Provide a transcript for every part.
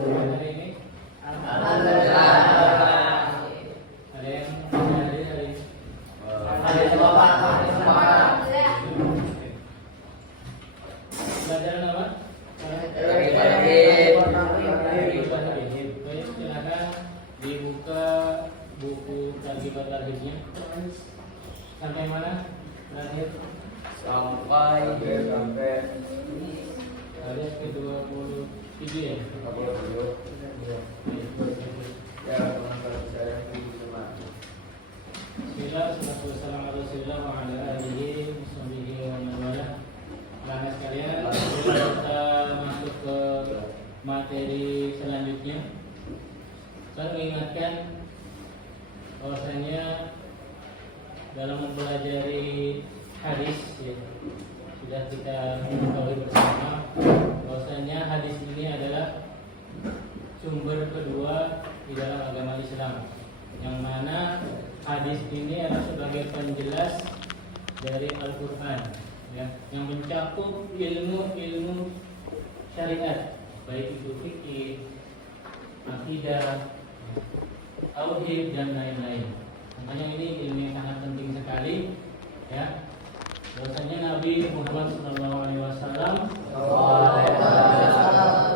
hari ini? Alhamdulillah. Ada yang hadir hari ini? Ada semua Pak. Pelajaran apa? Baik, silakan dibuka buku Targhibat Tarhibnya. Sampai mana? Terakhir Sampai hadis ke-27 ya? Bismillah, salatu wassalamu ala Rasulillah wa ala alihi washabihi wa man wala. Anak sekalian, kita masuk ke materi selanjutnya. Saya mengingatkan bahwasanya dalam mempelajari hadis ya, sudah kita ketahui bersama bahwasanya hadis ini adalah sumber kedua di dalam agama Islam, yang mana hadis ini adalah sebagai penjelas dari Al-Quran ya, yang mencakup ilmu-ilmu syariat, baik itu fikih, akidah, tauhid dan lain-lain. Makanya ini ilmu yang sangat penting sekali ya. Bahwasanya Nabi Muhammad SAW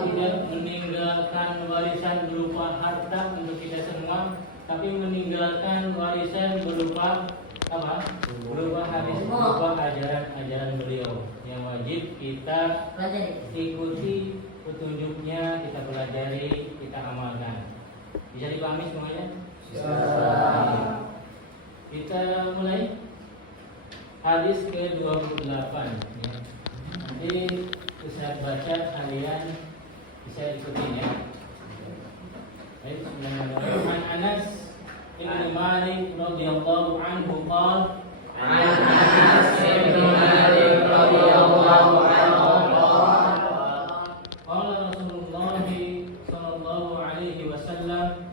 tidak meninggalkan warisan berupa harta untuk kita semua, tapi meninggalkan warisan berupa apa? Berupa hadis, berupa ajaran-ajaran beliau yang wajib kita ikuti petunjuknya, kita pelajari, kita amalkan. Bisa dipahami semuanya? Kita mulai hadis ke-28 ya. Nanti Ustaz baca, kalian bisa ikutin ya. Baik, bismillahirrahmanirrahim. Anas bin Malik radhiyallahu anhu qala Anas bin Malik radhiyallahu anhu qala Rasulullah sallallahu alaihi wasallam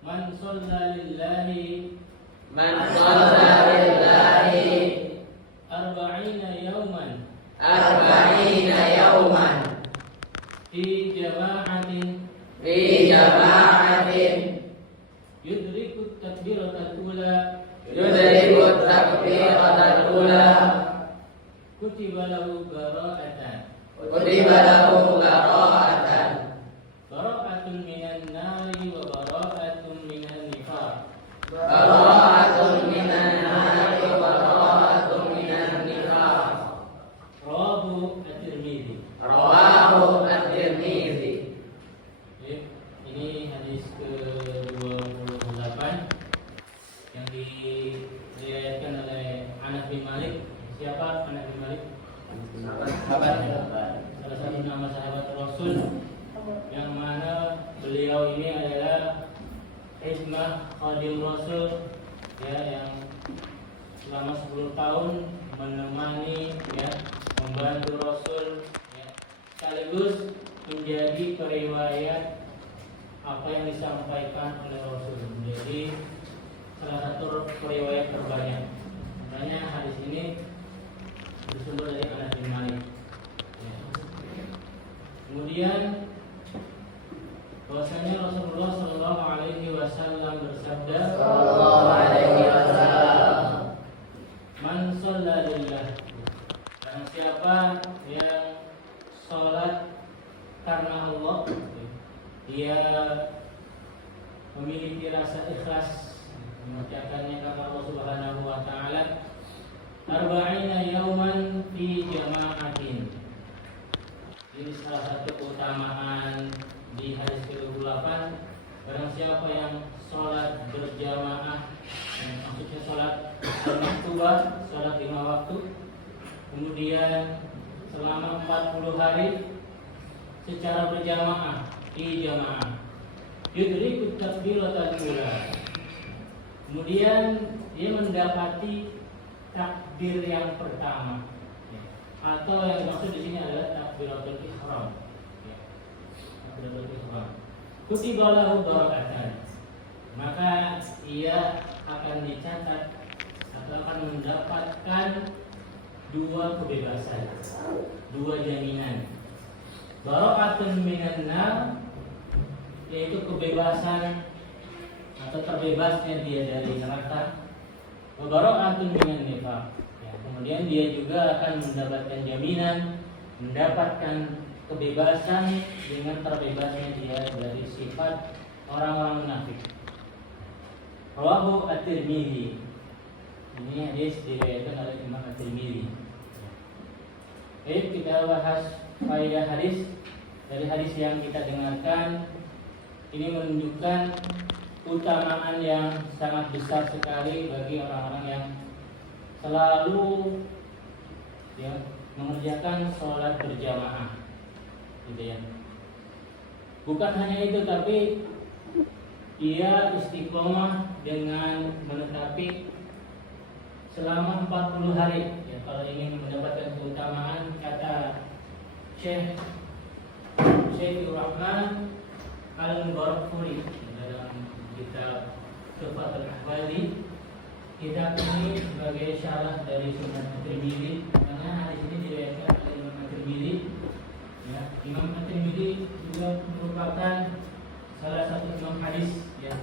Man shalla lillahi arba'ina yawman fi jama'atin yudriku takbiratul ula kutiba lahu bara'atan bara'atun minan nari wa bara'atun minan nifaq. Rawahu at-Tirmidzi. Ini hadis ke-28 yang diriwayatkan oleh Anas bin Malik. Siapa Anas bin Malik? Sahabat. Salah satu nama sahabat Rasul, yang mana beliau ini adalah Ismah Khadim Rasul ya, yang selama 10 tahun menemani ya, membantu Rasul ya, sekaligus menjadi periwayat apa yang disampaikan oleh Rasul. Jadi salah satu periwayat terbanyak. Makanya hadis ini bersumber dari Anas bin Malik ya. Kemudian bahwasanya Rasulullah Shallallahu Alaihi Wasallam bersabda, Man shalla lillah, barang siapa yang sholat karena Allah, dia memiliki rasa ikhlas mengerjakannya karena Allah Subhanahu Wa Taala. Arba'ina yauman fi jama'atin. Ini salah satu keutamaan di hadis ke-28. Barang siapa yang sholat berjamaah, maksudnya sholat maktubah, sholat 5 waktu, kemudian selama 40 hari secara berjamaah di jamaah, yudriku takbiratul ula, kemudian dia mendapati takbir yang pertama, atau yang dimaksud di sini adalah takbiratul ihram. Takbiratul ihram. Kutiba lahu bara'atan, maka ia akan dicatat atau akan mendapatkan dua kebebasan, dua jaminan. Bara'atun minan nar, yaitu kebebasan atau terbebasnya dia dari neraka. Wa bara'atun minan nifaq. Ya, kemudian dia juga akan mendapatkan jaminan, mendapatkan kebebasan dengan terbebasnya dia dari sifat orang-orang munafik. Rawahu At-Tirmidzi. Ini hadis diriwayatkan oleh Imam At-Tirmidzi. Baik, kita bahas faedah hadis. Dari hadis yang kita dengarkan, ini menunjukkan keutamaan yang sangat besar sekali bagi orang-orang yang selalu mengerjakan sholat berjamaah, gitu ya. Bukan hanya itu, tapi ia istiqomah dengan menetapi selama 40 hari. Ya, kalau ingin mendapatkan keutamaan, kata Syekh Rahman Al-Mubarakfuri dalam kitab Tuhfatul Ahwazi, kitab ini sebagai syarah dari Sunan At-Tirmidzi, karena hadis ini diriwayatkan oleh Imam At-Tirmidzi. Ya, Imam At-Tirmidzi juga merupakan salah satu imam hadis, ya,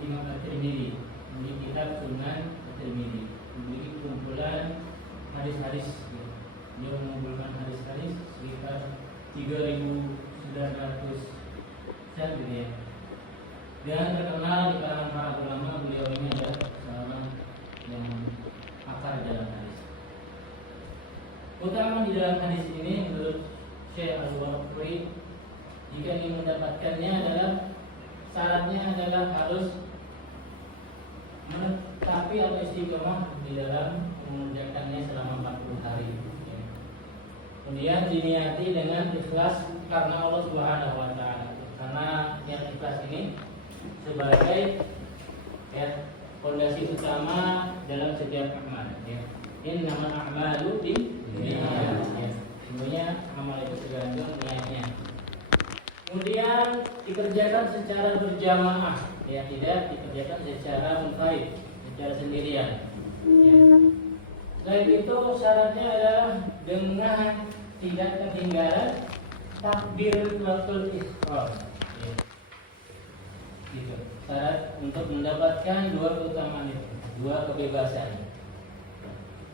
Imam At-Tirmidzi di kitab Sunan At-Tirmidzi memiliki kumpulan hadis-hadis, ya. Dia mengumpulkan hadis-hadis sekitar 3.900 gitu ya. Dan terkenal di kalangan para ulama, beliau ini adalah seorang yang pakar dalam hadis. Utama di dalam hadis ini menurut Syekh Al-Mubarakfuri, jika ingin mendapatkannya adalah syaratnya adalah harus menetapi atau istiqomah di dalam mengerjakannya selama 40 hari. Ya. Kemudian diniati dengan ikhlas karena Allah Subhanahu wa taala. Karena yang ikhlas ini sebagai fondasi utama dalam setiap amal, ya. Innamal a'malu binniyat. Semuanya amal itu tergantung niatnya. Kemudian dikerjakan secara berjamaah, ya, tidak dikerjakan secara munfarid, secara sendirian. Ya. Selain itu syaratnya adalah dengan tidak ketinggalan takbiratul ihram. Ya. Gitu. Syarat untuk mendapatkan dua keutamaan itu, dua kebebasan.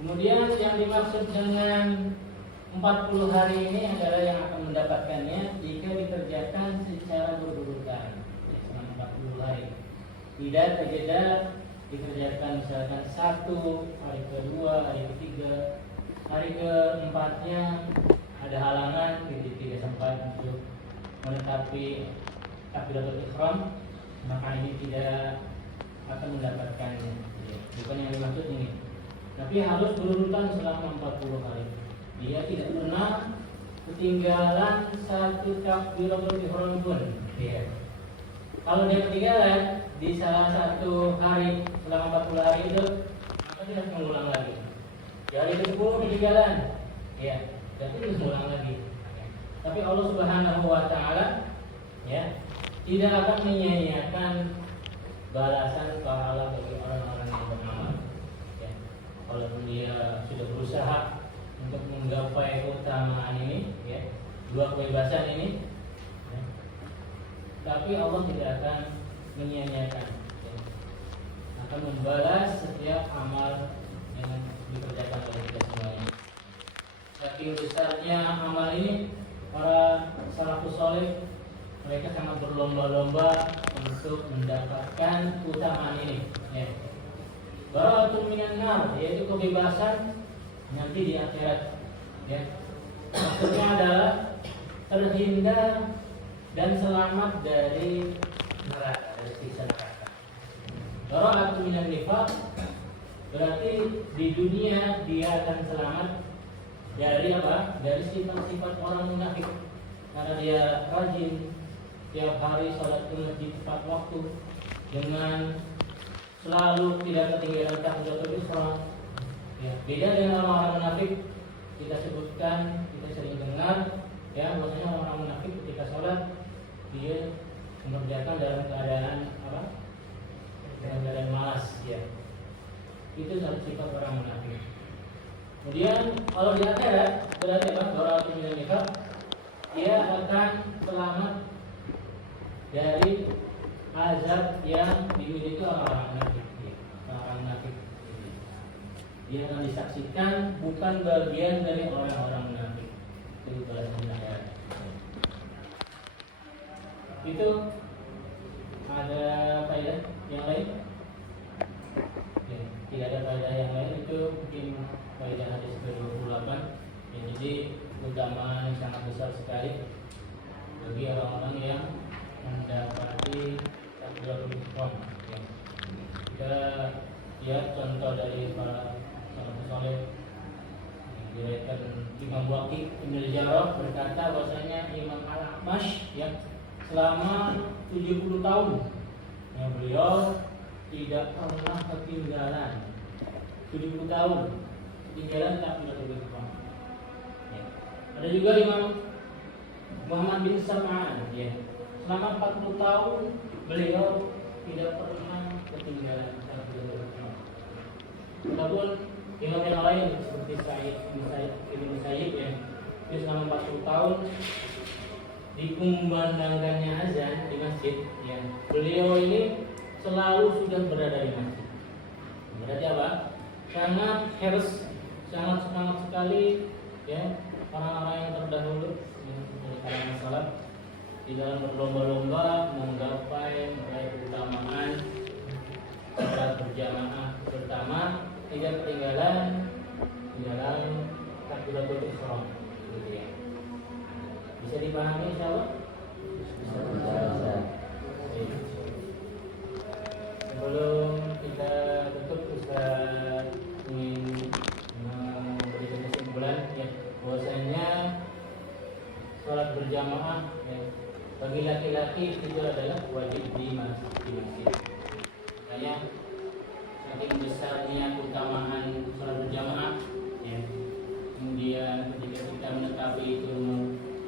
Kemudian yang dimaksud dengan 40 hari ini adalah yang akan mendapatkannya jika dikerjakan secara berurutan, ya, selama 40 hari. Tidak terjeda dikerjakan misalkan satu, hari kedua, hari ketiga, hari keempatnya ada halangan, tidak sempat untuk menetapi takbiratul ihram, maka ini tidak akan mendapatkannya. Ya, bukan yang dimaksud ini. Tapi harus berurutan selama 40 hari. Dia tidak pernah ketinggalan satu takbiratul ihram pun. Ya. Kalau dia ketinggalan di salah satu hari selama 40 hari itu, maka dia harus mengulang lagi. Di hari ke-10 ketinggalan, ya, berarti harus mengulang lagi. Ya. Tapi Allah Subhanahu wa taala, ya, tidak akan menyia-nyiakan balasan pahala bagi orang-orang yang beramal. Ya. Walaupun dia sudah berusaha untuk menggapai keutamaan ini, ya, dua kebebasan ini, ya, tapi Allah tidak akan menyia-nyiakan, ya, akan membalas setiap amal yang dikerjakan oleh kita semuanya. Saking besarnya amal ini, para salafus saleh mereka sangat berlomba-lomba untuk mendapatkan keutamaan ini, ya. Bara'atun minan nar, yaitu kebebasan nanti di akhirat, ya. Maksudnya adalah terhindar dan selamat dari neraka, dari siksa neraka. Bara'atun minan nifaq, berarti di dunia dia akan selamat dari apa? Dari sifat-sifat orang munafik, karena dia rajin tiap hari salat ke masjid tepat waktu, dengan selalu tidak ketinggalan takbiratul ihram. Ya, beda dengan orang-orang munafik. Kita sebutkan, kita sering dengar, ya, bahwasanya orang-orang munafik ketika sholat dia mengerjakan dalam keadaan apa? Dalam keadaan malas, ya. Itu satu sifat orang munafik. Kemudian kalau di akhirat berarti apa? Baraatun minan nifaq, dia akan selamat dari azab yang dimiliki orang-orang munafik. Orang munafik. Dia akan disaksikan bukan bagian dari orang-orang munafik. Itu balasan akhirat. Itu ada faedah yang lain? Ya, tidak ada faedah yang lain. Itu mungkin faedah hadis ke-28. Ya, jadi keutamaan yang sangat besar sekali bagi orang-orang yang mendapati takbiratul ihram. Ya. Kita lihat contoh dari para salafus saleh. Diriwayatkan Imam Waqi' Ibnu Jarrah berkata bahwasanya Imam Al-A'mash ya selama 70 tahun yang beliau tidak pernah ketinggalan 70 tahun ketinggalan takbiratul ihram. Ya. Ada juga Imam Muhammad bin Sam'an ya. Selama 40 tahun beliau tidak pernah ketinggalan takbiratul ihram. Walaupun imam yang lain seperti Ibnu Musayyib ya, dia selama 40 tahun dikumandangkannya azan di masjid ya, beliau ini selalu sudah berada di masjid. Berarti apa? Sangat harus sangat semangat sekali ya orang-orang yang terdahulu ya, dari kalangan salaf di dalam berlomba-lomba menggapai meraih keutamaan salat berjamaah, pertama tidak ketinggalan di dalam takbiratul ihram gitu ya. Bisa dipahami insyaallah? Bisa. Sebelum kita tutup, Ustaz ingin memberikan kesimpulan ya bahwasanya salat berjamaah ya, bagi laki-laki itu adalah wajib di masjid. Makanya saking besarnya keutamaan salat berjamaah ya. Kemudian ketika kita menetapi itu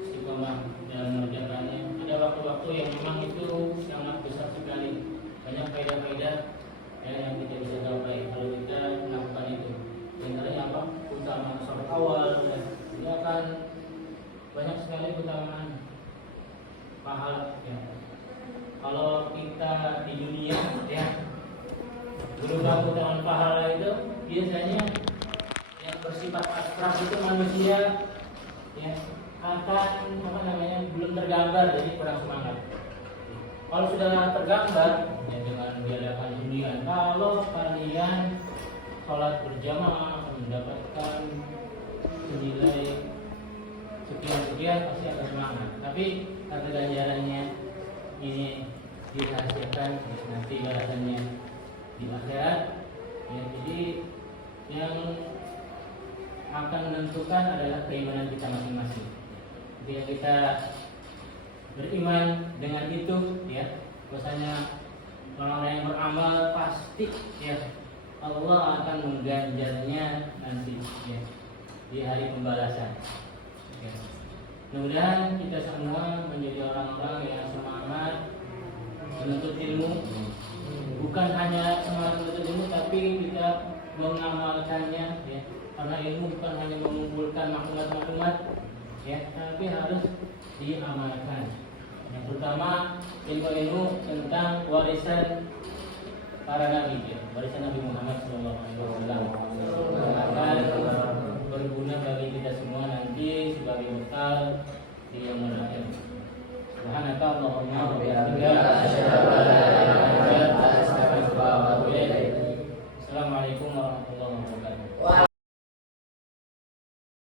istiqomah dalam mengerjakannya, ada waktu-waktu yang memang itu sangat besar sekali, banyak faedah-faedah ya, yang kita bisa capai kalau kita melakukan itu. Antaranya apa? Keutamaan salat awal ya. Ini akan banyak sekali keutamaan pahala ya. Kalau kita di dunia ya berupa keutamaan pahala itu biasanya yang bersifat abstrak itu manusia ya akan belum tergambar, jadi kurang semangat. Kalau sudah tergambar ya, dengan diadakan undian, kalau kalian sholat berjamaah akan mendapatkan nilai sekian pasti akan semangat. Tapi kata ganjarannya ini dirahasiakan ya, nanti balasannya di akhirat ya. Jadi yang akan menentukan adalah keimanan kita masing-masing. Ketika kita beriman dengan itu ya, bahwasanya orang-orang yang beramal pasti ya Allah akan mengganjarnya nanti ya di hari pembalasan ya. Mudah-mudahan kita semua menjadi orang-orang yang semangat menuntut ilmu, bukan hanya semangat menuntut ilmu tapi kita mengamalkannya ya. Karena ilmu bukan hanya mengumpulkan maklumat-maklumat ya, tapi harus diamalkan. Yang pertama ilmu tentang warisan para nabi ya, warisan Nabi Muhammad SAW akan berguna bagi kita semua nanti sebagai bekal di yaumul akhir. Subhanaka Allahumma wa bihamdika asyhadu an